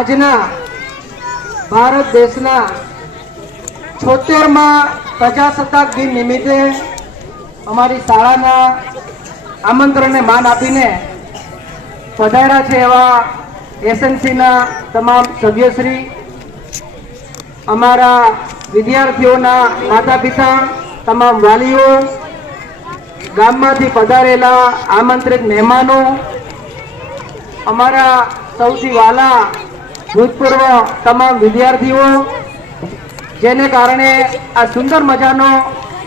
આજના ભારત દેશના છોતેરમાં પ્રજાસત્તાક દિન નિમિત્તે અમારી શાળાના આમંત્રણને માન આપીને પધાર્યા છે એવા એસએનસીના તમામ સભ્યશ્રી, અમારા વિદ્યાર્થીઓના માતા પિતા તમામ વાલીઓ, ગામમાંથી પધારેલા આમંત્રિત મહેમાનો, અમારા સૌથી વાલા ભૂતપૂર્વ તમામ વિદ્યાર્થીઓ, જેને કારણે આ સુંદર મજાનો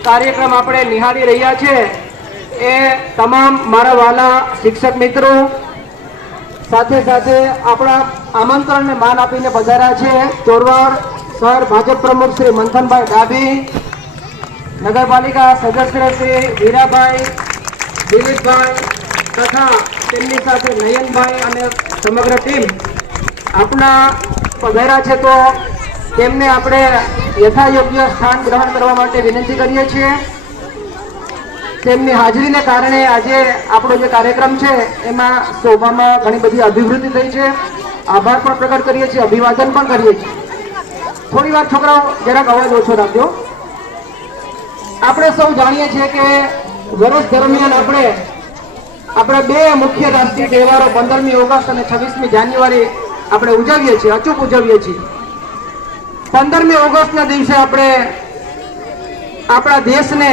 કાર્યક્રમ આપણે નિહાળી રહ્યા છે, એ તમામ મારા વાલા શિક્ષક મિત્રો, સાથે સાથે આપણા આમંત્રણને માન આપીને પધાર્યા છે ચોરવાડ શહેર ભાજપ પ્રમુખ શ્રી મંથનભાઈ ડાભી, નગરપાલિકા સદસ્ય શ્રી વીરાભાઈ દિલીપભાઈ તથા તેમની સાથે નયનભાઈ અને સમગ્ર ટીમ. આપણા પધાર્યા છે તો તેમને આપણે યથાયોગ્ય સ્થાન ગ્રહણ કરવા માટે વિનંતી કરીએ છીએ. તેમની હાજરીને કારણે આજે આપણો જે કાર્યક્રમ છે, એમાં શોભામાં ઘણી બધી અભિવૃદ્ધિ થઈ છે. આભાર પણ પ્રગટ કરીએ છીએ, અભિવાદન પણ કરીએ છીએ. થોડી વાર છોકરાઓ, જરાક અવાજ ઓછો રાખજો. આપણે સૌ જાણીએ છીએ કે વર્ષ દરમિયાન આપણે આપણે બે મુખ્ય રાષ્ટ્રીય તહેવારો પંદરમી ઓગસ્ટ અને છવ્વીસમી જાન્યુઆરી આપણે ઉજવીએ છીએ, અચૂક ઉજવીએ છીએ. પંદરમી ઓગસ્ટના દિવસે આપણે આપણા દેશને,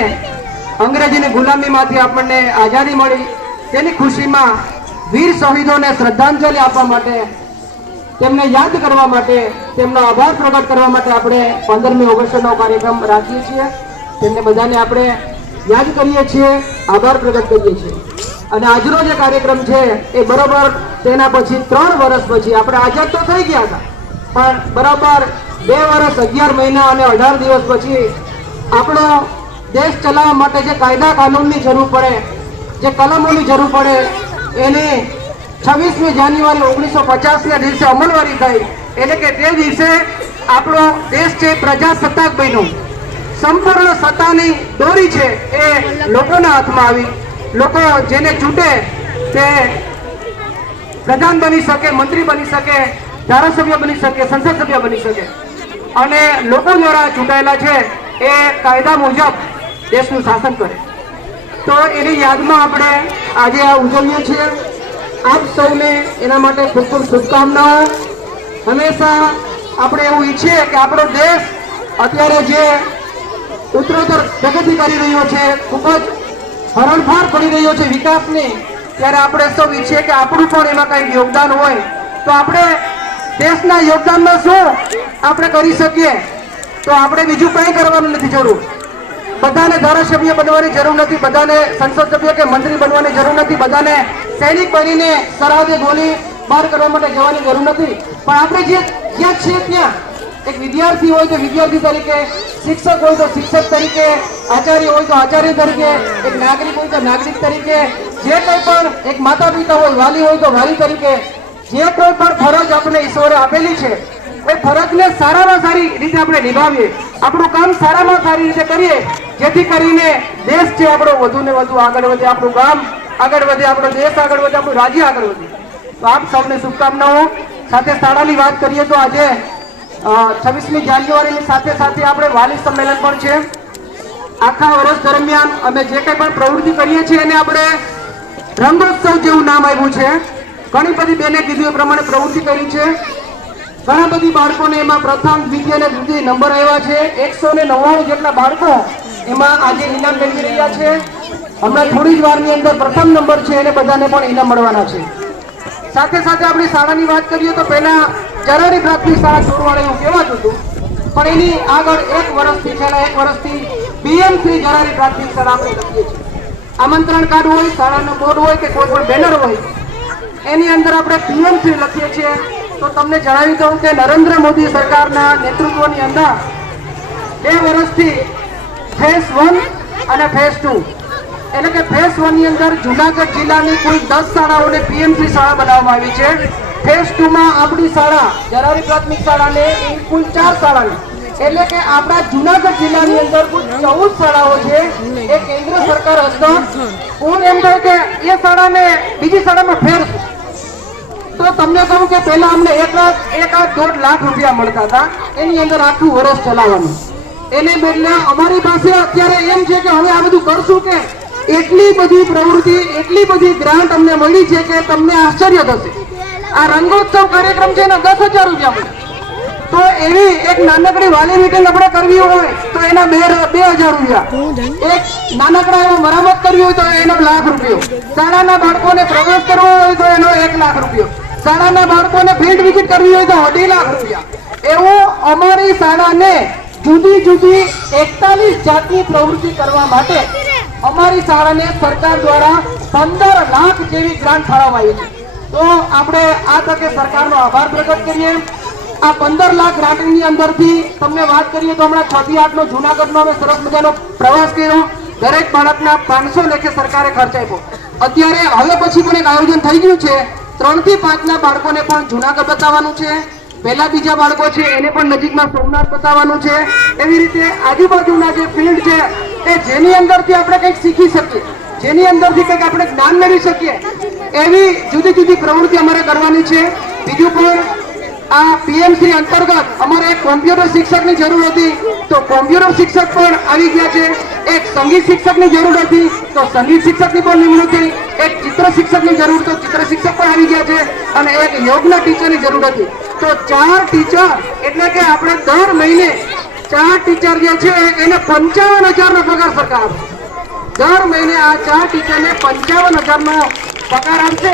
અંગ્રેજીની ગુલામીમાંથી આપણને આઝાદી મળી. તેની ખુશીમાં વીર શહીદોને શ્રદ્ધાંજલિ આપવા માટે, તેમને યાદ કરવા માટે, તેમનો આભાર પ્રગટ કરવા માટે આપણે પંદરમી ઓગસ્ટનો કાર્યક્રમ રાખીએ છીએ. તેમને બધાને આપણે યાદ કરીએ છીએ, આભાર પ્રગટ કરીએ છીએ. અને આજનો જે કાર્યક્રમ છે, એ બરોબર તેના પછી ત્રણ વર્ષ પછી, આપણે આઝાદ તો થઈ ગયા હતા, પણ બરાબર બે વર્ષ અગિયાર મહિના અને અઢાર દિવસ પછી આપણો દેશ ચલાવવા માટે જે કાયદા કાનૂનની જરૂર પડે, જે કલમોની જરૂર પડે, એની છવ્વીસમી જાન્યુઆરી ઓગણીસો પચાસના દિવસે અમલવારી થઈ એટલે કે તે દિવસે આપણો દેશ છે પ્રજાસત્તાક બન્યો. સંપૂર્ણ સત્તાની દોરી છે એ લોકોના હાથમાં આવી. લોકો જેને ચૂંટે તે પ્રધાન બની શકે, મંત્રી બની શકે, ધારાસભ્ય બની શકે, સંસદ સભ્ય બની શકે. અને લોકો દ્વારા ચૂંટાયેલા છે એ કાયદા મુજબ દેશનું શાસન કરે. તો એની યાદમાં આપણે આજે આ ઉજવીએ છીએ. આપ સૌને એના માટે ખૂબ ખૂબ શુભકામનાઓ. હંમેશા આપણે એવું ઈચ્છીએ કે આપણો દેશ અત્યારે જે ઉત્તરોત્તર પ્રગતિ કરી રહ્યો છે, ખૂબ જ હરણફાર પડી રહ્યો છે વિકાસની. ત્યારે આપણે સૌ ઈચ્છીએ કે આપણું પણ એમાં કંઈક યોગદાન હોય. તો આપણે દેશના યોગદાનમાં શું આપણે કરી શકીએ? તો આપણે બીજું કંઈ કરવાનું નથી જરૂર. બધાને ધારાસભ્ય બનવાની જરૂર નથી. બધાને સંસદ સભ્ય કે મંત્રી બનવાની જરૂર નથી. બધાને સૈનિક બનીને સરહદે ગોલી બહાર કરવા માટે જવાની જરૂર નથી. પણ આપણે જે જ્યાં છીએ ત્યાં એક વિદ્યાર્થી હોય તો વિદ્યાર્થી તરીકે, શિક્ષક હોય તો શિક્ષક તરીકે, આચાર્ય હોય તો આચાર્ય તરીકે, એક નાગરિક હોય તો નાગરિક તરીકે, જે કંઈ પણ એક માતા પિતા હોય, વાલી હોય તો વાલી તરીકે, જે કોઈ પણ ફરજ આપણે ઈશ્વરે આપેલી છે, એ ફરજને સારામાં સારી રીતે આપણે નિભાવીએ. આપણું કામ સારામાં સારી રીતે કરીએ, જેથી કરીને દેશ છે આપણો વધુ ને વધુ આગળ વધે, આપણું ગામ આગળ વધે, આપણો દેશ આગળ વધે, આપણું રાજ્ય આગળ વધે. તો આપ સૌને શુભકામનાઓ. સાથે શાળાની વાત કરીએ તો આજે છવ્વીસમી જાન્યુઆરીની સાથે સાથે આપણે વાલી સંમેલન પણ છે. આખા વર્ષ દરમિયાન અમે જે કંઈ પણ પ્રવૃત્તિ કરીએ છીએ એને આપણે રંગોત્સવ જેવું નામ આવ્યું છે. ઘણી બધી બેને કીધું એ પ્રમાણે પ્રવૃત્તિ કરી છે. ઘણા બધી બાળકોને એમાં પ્રથમ, દ્વિતીય અને તૃતીય નંબર આવ્યા છે. એકસો ને નવ્વાણું જેટલા બાળકો એમાં આજે ઇનામ મેળવી રહ્યા છે. હમણાં થોડી જ વારની અંદર પ્રથમ નંબર છે એને બધાને પણ ઇનામ મળવાના છે. સાથે સાથે આપણી શાળાની વાત કરીએ તો પહેલા જરારી પ્રાથમિક શાળા ચોરવાડે હું કહેવાતું હતું. પણ એની આગળ એક વર્ષથી, છેલ્લા એક વર્ષથી બીએમ શ્રી જરારી પ્રાથમિક શાળા આપણે લખીએ છીએ. આમંત્રણ કાર્ડ હોય, શાળાનો બોર્ડ હોય કે કોઈ પણ બેનર હોય, એની અંદર આપણે પીએમ શ્રી લખીએ છીએ. તો તમને જણાવી દઉં કે નરેન્દ્ર મોદી સરકારના નેતૃત્વની અંદર બે વર્ષથી ફેઝ વન અને ફેઝ ટુ. એટલે કે ફેઝ વનની અંદર જુનાગઢ જિલ્લાની કુલ દસ શાળાઓને પીએમસી શાળા બનાવવામાં આવી છે. ફેઝ ટુ માં આપણી શાળા જરારી પ્રાથમિક શાળાને કુલ ચાર શાળાને. એટલે કે આપણા જુનાગઢ જિલ્લાની અંદર કુલ ચૌદ શાળાઓ છે. એ કેન્દ્ર સરકાર હસ્તક. હું એમ કહું કે એ શાળાને બીજી શાળામાં ફેર તો તમને કહું કે પહેલા અમને એક એક દોઢ લાખ રૂપિયા મળતા હતા. એની અંદર આખું વર્ષ ચલાવવાનું. એને બદલે અમારી પાસે અત્યારે એમ છે કે હવે આ બધું કરશું કે એટલી બધી પ્રવૃત્તિ, એટલી બધી ગ્રાન્ટ અમને મળી છે કે તમને આશ્ચર્ય થશે. આ રંગોત્સવ કાર્યક્રમ છે ને દસ હજાર રૂપિયા તો એવી એક નાનકડી વાલી મીટિંગ આપણે કરવી હોય તો એના બે બે હજાર રૂપિયા. એક નાનકડા એવો મરામત કરવી હોય તો એનો લાખ રૂપિયો. શાળાના બાળકોને પ્રવેશ કરવો હોય તો એનો એક લાખ રૂપિયો. શાળાના બાળકોને ફિલ્ડ વિઝિટ કરવી હોય તો અઢી લાખ રૂપિયા. એવું અમારી શાળાને જુદી જુદી એકતાલીસ જાતની પ્રવૃત્તિ કરવા માટે અમારી શાળાને સરકાર દ્વારા પંદર લાખ જેવી ગ્રાન્ટ ફાળવવામાં આવી છે. તો આપણે આ તકે સરકારનો આભાર પ્રગટ કરીએ. આ પંદર લાખ ગ્રાન્ટની અંદરથી તમને વાત કરીએ તો હમણાં છ થી આઠ નો જુનાગઢનો અમે સરસ મજાનો પ્રવાસ કર્યો. દરેક બાળકના પાંચસો લેખે સરકારે ખર્ચ આપ્યો. અત્યારે હવે પછી પણ એક આયોજન થઈ ગયું છે. ત્રણથી પાંચ ના બાળકોને પણ જુનાગઢ બતાવવાનું છે. પહેલા બીજા બાળકો છે એને પણ નજીકમાં સોમનાથ બતાવવાનું છે. એવી રીતે આજુબાજુના જે ફિલ્ડ છે, એ જેની અંદરથી આપણે કંઈક શીખી શકીએ. જેની અંદરથી કંઈક આપણે જ્ઞાન મેળવી શકીએ. એવી જુદી જુદી પ્રવૃત્તિ અમારે કરવાની છે. બીજું પણ આ પીએમસી અંતર્ગત અમારે એક કોમ્પ્યુટર શિક્ષકની જરૂર હતી. તો કોમ્પ્યુટર શિક્ષક પણ આવી ગયા છે. એક સંગીત શિક્ષકની જરૂર હતી. તો સંગીત શિક્ષકની પણ નિમણૂક થઈ. એક ચિત્ર શિક્ષકની જરૂર તો ચિત્ર શિક્ષક પણ આવી ગયા છે. અને એક યોગના ટીચરની જરૂર હતી. તો ચાર ટીચર, એટલે કે આપણે દર મહિને ચાર ટીચર જે છે, એને પંચાવન હજારનો પગાર સરકાર આપશે દર મહિને આ ચાર ટીચરને પંચાવન હજારનો પગાર આપશે.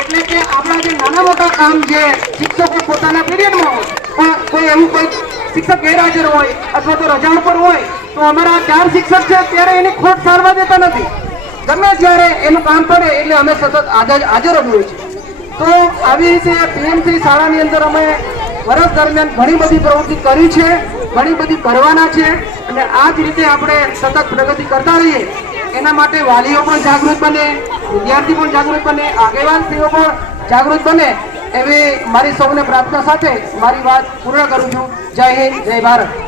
એટલે કે આપણા જે નાના મોટા કામ જે શિક્ષકો પોતાના પીરિયડમાં હોય, પણ કોઈ એવું કોઈ શિક્ષક ગેરહાજર હોય અથવા તો રજા ઉપર હોય, તો અમારા ચાર શિક્ષક છે ત્યારે એની ખોટ સારવા દેતા નથી. ગમે જ્યારે એનું કામ પડે એટલે અમે સતત હાજર જ હોય છે તો આવી રીતે પીએમસી શાળાની અંદર અમે વર્ષ દરમિયાન ઘણી બધી પ્રવૃત્તિ કરી છે, ઘણી બધી કરવાના છે અને આ જ રીતે આપણે સતત પ્રગતિ કરતા રહીએ. એના માટે વાલીઓ પણ જાગૃત બને, વિદ્યાર્થી પણ જાગૃત બને, આગેવાન તેઓ પણ જાગૃત બને એવી મારી સૌને પ્રાર્થના સાથે મારી વાત પૂર્ણ કરું છું. જય હિન્દ, જય ભારત.